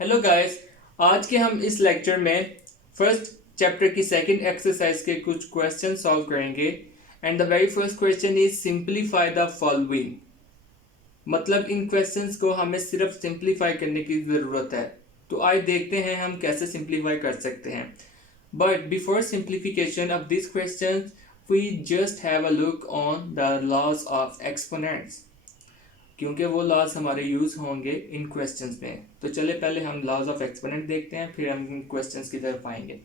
Hello guys. आज के हम इस लेक्चर में फर्स्ट चैप्टर की सेकंड एक्सरसाइज के कुछ क्वेश्चन सॉल्व करेंगे। And the very first question is simplify the following. मतलब इन क्वेश्चंस को हमें सिर्फ सिंप्लीफाई करने की ज़रूरत है। तो आइए देखते हैं हम कैसे सिंप्लीफाई कर सकते हैं। But before simplification of this question we just have a look on the laws of exponents, क्योंकि वो लॉज हमारे यूज़ होंगे इन क्वेश्चंस में। तो चले पहले हम लॉज ऑफ एक्सपोनेंट देखते हैं, फिर हम इन क्वेश्चंस की तरफ आएंगे।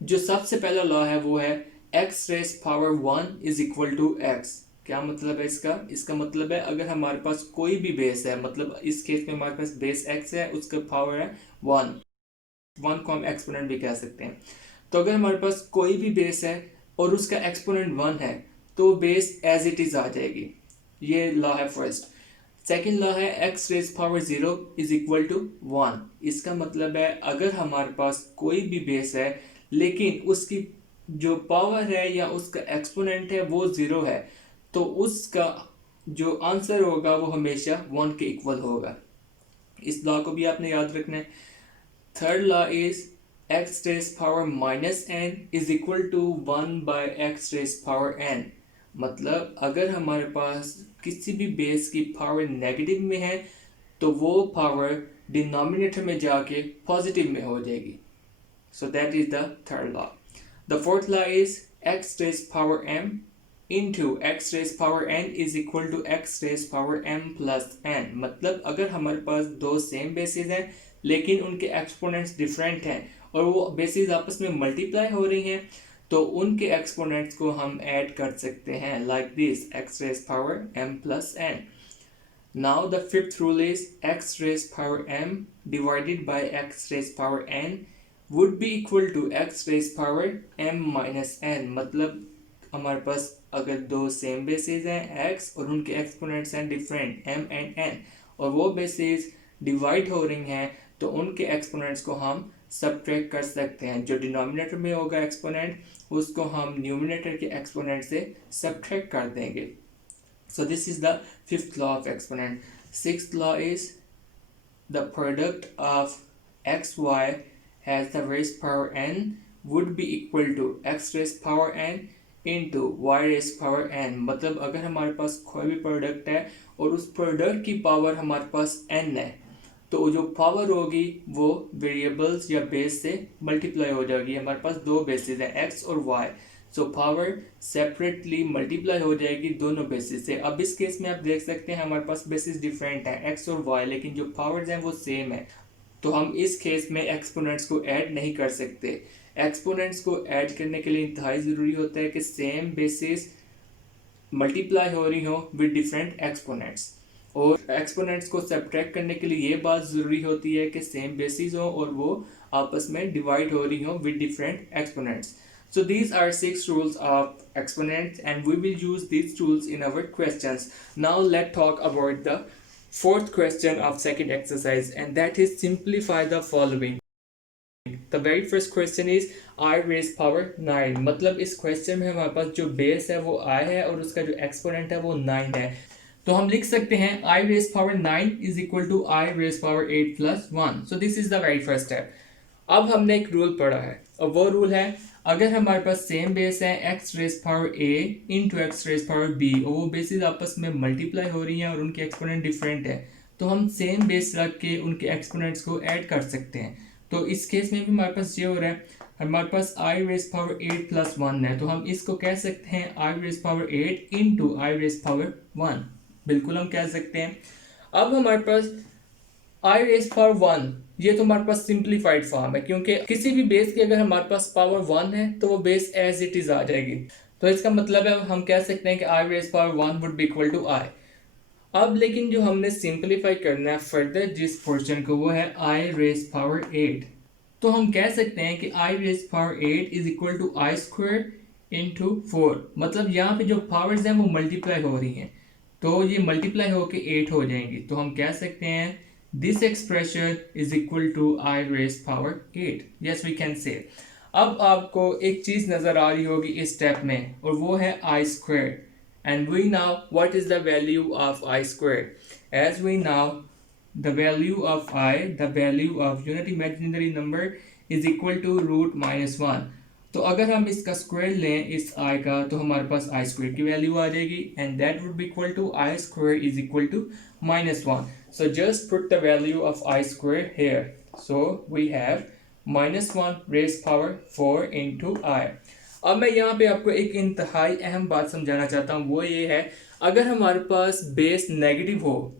जो सबसे पहला लॉ है वो है x raise power 1 is equal to x. क्या मतलब है इसका मतलब है अगर हमारे पास कोई भी बेस है, मतलब इस केस में हमारे पास बेस एक्स है, उसका पावर है 1 को हम एक्सपोनेंट भी कह सकते हैं। तो अगर हमारे पास कोई भी बेस है और उसका एक्सपोनेंट 1 है तो बेस एज इट इज़ आ जाएगी। ये लॉ है फर्स्ट। सेकेंड लॉ है x raise power 0 is equal to 1। इसका मतलब है अगर हमारे पास कोई भी बेस है लेकिन उसकी जो पावर है या उसका एक्सपोनेंट है वो 0 है, तो उसका जो आंसर होगा वो हमेशा 1 के इक्वल होगा। इस लॉ को भी आपने याद रखना है। Third law is x raise power minus n is equal to 1 by x raise power n. मतलब अगर हमारे पास किसी भी बेस की पावर नेगेटिव में है तो वो पावर डिनोमिनेटर में जाके पॉजिटिव में हो जाएगी। So that is the third law. The fourth law is x raise power m into x raise power n is equal to x raise power m plus n। मतलब अगर हमारे पास दो same basis हैं लेकिन उनके एक्सपोनेंट्स डिफरेंट हैं और वो बेसिस आपस में मल्टीप्लाई हो रही हैं, तो उनके एक्सपोनेंट्स को हम ऐड कर सकते हैं like this x raise power m plus n। Now the fifth rule is x raised power m divided by x raised power n would be equal to x raised power m minus n। मतलब हमारे पास अगर दो same basis हैं x और उनके exponents हैं different m and n और वो बेसिस डिवाइड हो रही हैं, तो उनके एक्सपोनेंट्स को हम सब्ट्रैक्ट कर सकते हैं। जो डिनोमिनेटर में होगा एक्सपोनेंट उसको हम न्यूमिनेटर के एक्सपोनेंट से सब्ट्रैक्ट कर देंगे। So this is the fifth law of exponent. Sixth law is the product of xy has the raised power n would be equal to x raised power n into y raised power n। मतलब अगर हमारे पास कोई भी product है और उस product की power हमारे पास n है, तो जो पावर होगी वो वेरिएबल्स या बेस से मल्टीप्लाई हो जाएगी। हमारे पास दो बेसिस हैं x और y, so power separately multiply हो जाएगी दोनों बेसिस से। अब इस केस में आप देख सकते हैं हमारे पास बेसिस डिफरेंट है x और y, लेकिन जो पावर्स हैं वो सेम है। तो हम इस केस में एक्सपोनेंट्स को ऐड नहीं कर सकते। एक्सपोनेंट्स को ऐड करने के लिए इंतहाई ज़रूरी होता है कि सेम बेसिस मल्टीप्लाई हो रही हो विद डिफरेंट एक्सपोनेंट्स, और एक्सपोनेंट्स को सब्ट्रैक्ट करने के लिए ये बात ज़रूरी होती है कि सेम बेसिस हो और वो आपस में डिवाइड हो रही हो with different exponents. So these are 6 rules of exponents and we will use these tools in our questions. Now let's talk about the fourth question of second exercise, and that is simplify the following. The very first question is I raised power 9। मतलब इस question में हमारे पास जो base है वो I है और उसका जो एक्सपोनेंट है वो 9 है। तो हम लिख सकते हैं I raised power 9 is equal to I raised power 8 plus 1। So this is the very first step। अब हमने एक रूल पढ़ा है और वो रूल है अगर हमारे पास सेम बेस है x raise power a into x raise power b और वो बेसिस आपस में मल्टीप्लाई हो रही हैं और उनके एक्सपोनेंट डिफरेंट है, तो हम सेम बेस रख के उनके एक्सपोनेंट्स को ऐड कर सकते हैं। तो इस केस में भी हमारे पास ये हो रहा है, हमारे पास आई रेज पावर 8 प्लस 1 है, तो हम इसको कह सकते हैं आई रेज पावर 8 इंटू आई रेज पावर 1। बिल्कुल हम कह सकते हैं। अब हमारे पास आई रेज पावर 1, ये तो हमारे पास सिंप्लीफाइड फॉर्म है, क्योंकि किसी भी बेस की अगर हमारे पास पावर 1 है तो वो बेस एज इट इज आ जाएगी। तो इसका मतलब है हम कह सकते हैं कि i raise power 1 would be equal to i. अब लेकिन जो हमने सिंप्लीफाई करना है फर्दर जिस पोर्शन को, वो है आई रेज पावर 8। तो हम कह सकते हैं कि i raise power 8 is equal to i square into 4। मतलब यहाँ पे जो पावर्स हैं वो मल्टीप्लाई हो रही हैं, तो ये मल्टीप्लाई होके 8 हो जाएंगी। तो हम कह सकते हैं this expression is equal to I raised power 8। yes we can say। अब आपको एक चीज नजर आ रही होगी इस स्टेप में और वो है I squared। and we know what is the value of I squared। as we know the value of I, the value of unit imaginary number is equal to root minus one. तो अगर हम इसका square लें इस i का तो हमारे पास आई square की वैल्यू आ जाएगी and that would be equal to i square is equal to minus one. So just put the value of i square here. So we have minus one raise power 4 into i. अब मैं यहाँ पे आपको एक इंतहाई अहम बात समझाना चाहता हूँ, वो ये है अगर हमारे पास बेस नेगेटिव हो,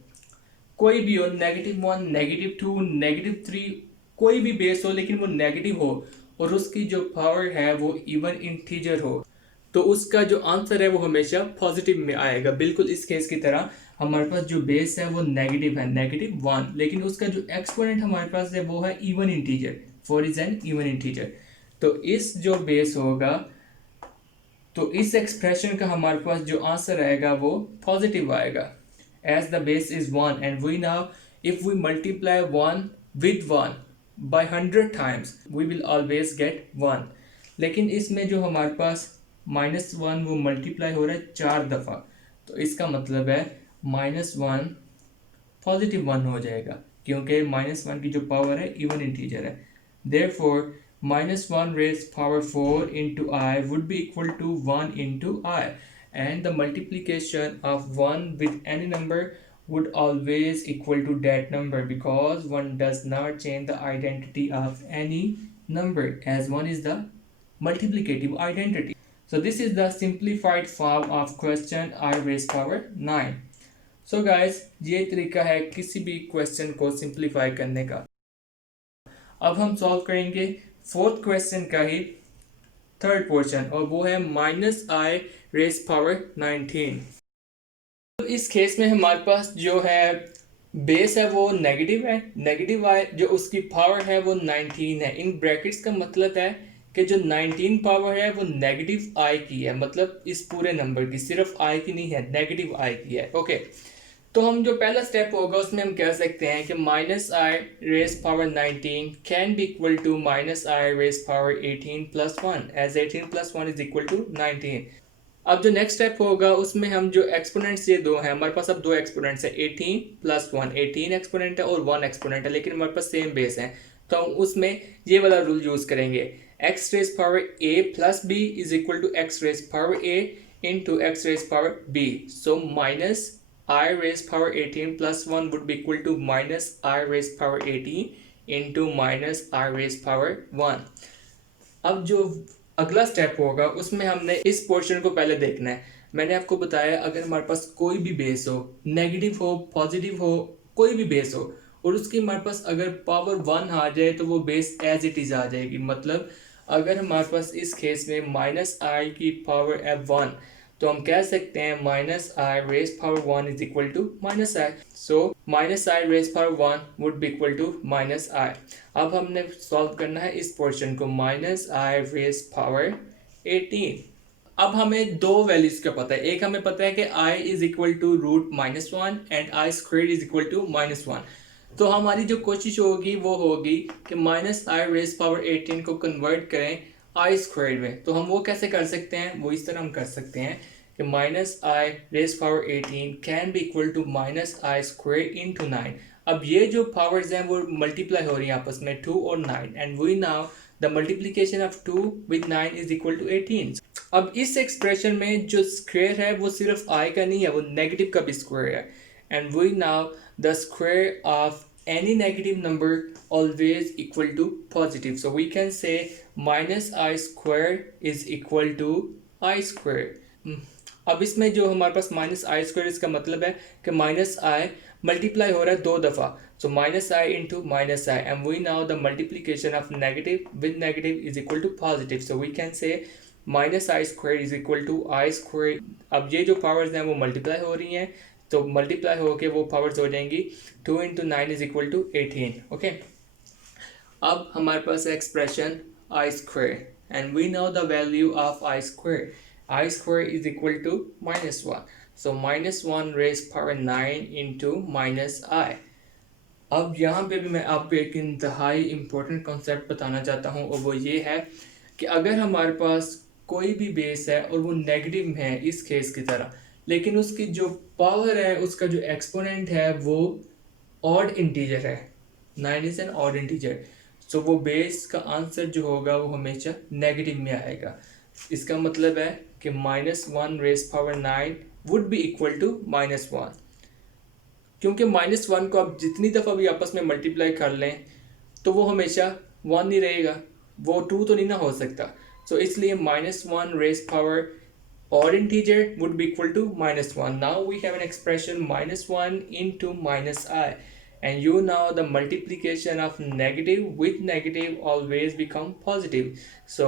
कोई भी हो, -1, -2, -3, कोई भी बेस हो लेकिन वो नेगेटिव हो और उसकी जो पावर है वो इवन इंटीजर हो, तो उसका जो आंसर है वो हमेशा पॉजिटिव में आएगा। बिल्कुल इस केस की तरह हमारे पास जो बेस है वो नेगेटिव है, -1, लेकिन उसका जो एक्सपोनेंट हमारे पास है वो है even integer. 4 is an even integer. तो इस जो बेस होगा तो इस एक्सप्रेशन का हमारे पास जो आंसर आएगा वो पॉजिटिव आएगा, as the base is 1 and we now if we multiply 1 with 1 by 100 times we will always get 1। लेकिन इसमें जो हमारे पास -1 वो मल्टीप्लाई हो रहा है 4 दफ़ा, तो इसका मतलब है -1 पॉजिटिव 1 हो जाएगा क्योंकि -1 की जो पावर है इवन इंटीजर है। therefore -1 raised power 4 into I would be equal to 1 into I, and the multiplication of 1 with any number would always equal to that number because 1 does not change the identity of any number as 1 is the multiplicative identity. So this is the simplified form of question I raised power 9. So guys, ये तरीका है किसी भी question को simplify करने का। अब हम सॉल्व करेंगे फोर्थ क्वेश्चन का ही थर्ड पोर्शन और वो है -i रेज पावर 19। तो इस केस में हमारे पास जो है बेस है वो नेगेटिव है, नेगेटिव i जो उसकी पावर है वो 19 है। इन ब्रैकेट्स का मतलब है कि जो 19 पावर है वो नेगेटिव i की है, मतलब इस पूरे नंबर की, सिर्फ i की नहीं है, नेगेटिव i की है। ओके, तो हम जो पहला स्टेप होगा उसमें हम कह सकते हैं कि -i raise power 19 can be equal to -i raise power 18 plus 1 as 18 plus 1 is equal to 19। अब जो नेक्स्ट स्टेप होगा उसमें हम जो एक्सपोनेंट्स ये दो हैं, हमारे पास अब दो एक्सपोनेंट्स है 18 प्लस 1, 18 एक्सपोनेंट है और 1 एक्सपोनेंट है, लेकिन हमारे पास सेम बेस है, तो हम उसमें ये वाला रूल यूज करेंगे, x raise power a plus b is equal to x raise power a into x raise power b। So -i raised power 18 plus 1 would be equal to -i raised power 18 into -i raised power 1। अब जो अगला step होगा उसमें हमने इस portion को पहले देखना है। मैंने आपको बताया अगर हमारे पास कोई भी बेस हो, नेगेटिव हो, पॉजिटिव हो, कोई भी बेस हो और उसकी हमारे पास अगर पावर 1 आ जाए तो वो बेस एज इट इज आ जाएगी। मतलब अगर हमारे पास इस केस में -i की पावर है 1 तो हम कह सकते हैं -i raised power 1 is equal to -i। So -i raised power 1 would be equal to -i। अब हमने सॉल्व करना है इस पोर्शन को, -i raised power 18। अब हमें दो वैल्यूज का पता है, एक हमें पता है कि i is equal to root -1 and i squared is equal to -1। तो हमारी जो कोशिश होगी वो होगी कि -i raised power 18 को कन्वर्ट करें i स्क्वायर में। तो हम वो कैसे कर सकते हैं, वो इस तरह हम कर सकते हैं कि -i raise power 18 can be equal to -i square into 9। अब ये जो पावर्स हैं वो मल्टीप्लाई हो रही हैं आपस में, 2 और 9, and we now the multiplication of 2 with 9 is equal to 18। अब इस एक्सप्रेशन में जो स्क्वायर है वो सिर्फ i का नहीं है, वो नेगेटिव का भी स्क्वायर है, and we now the square of any negative number always equal to positive, so we can say -i square is equal to i square। अब इसमें जो हमारे पास -i square इसका मतलब है कि -i मल्टीप्लाई हो रहा है 2 दफ़ा, so -i into -i, and we now the multiplication of negative with negative is equal to positive, so we can say -i square is equal to i square। अब ये जो पावर्स हैं वो multiply हो रही हैं, तो मल्टीप्लाई होके वो पावर्स हो जाएंगी 2 into 9 is equal to 18। Okay, अब हमारे पास expression i square and we know the value of i square। i square is equal to -1, so -1 raised power 9 into -i। अब यहाँ पे भी मैं आपको एक इंतहाई इम्पोर्टेंट कॉन्सेप्ट बताना चाहता हूँ और वो ये है कि अगर हमारे पास कोई भी बेस है और वो नेगेटिव है इस केस की तरह, लेकिन उसकी जो पावर है, उसका जो एक्सपोनेंट है वो ऑड इंटीजर है, 9 इज एन ऑड इंटीजर, सो वो बेस का आंसर जो होगा वो हमेशा नेगेटिव में आएगा। इसका मतलब है कि -1⁻⁹ वुड बी इक्वल टू -1, क्योंकि -1 को आप जितनी दफ़ा भी आपस में मल्टीप्लाई कर लें तो वो हमेशा 1 ही रहेगा, वो 2 तो नहीं ना हो सकता। सो इसलिए -1⁻⁴ odd integer would be equal to -1. Now we have an expression -1 into -I, and you know the multiplication of negative with negative always become positive, so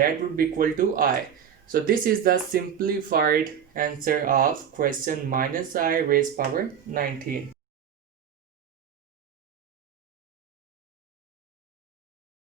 that would be equal to I. So this is the simplified answer of question -I⁻19.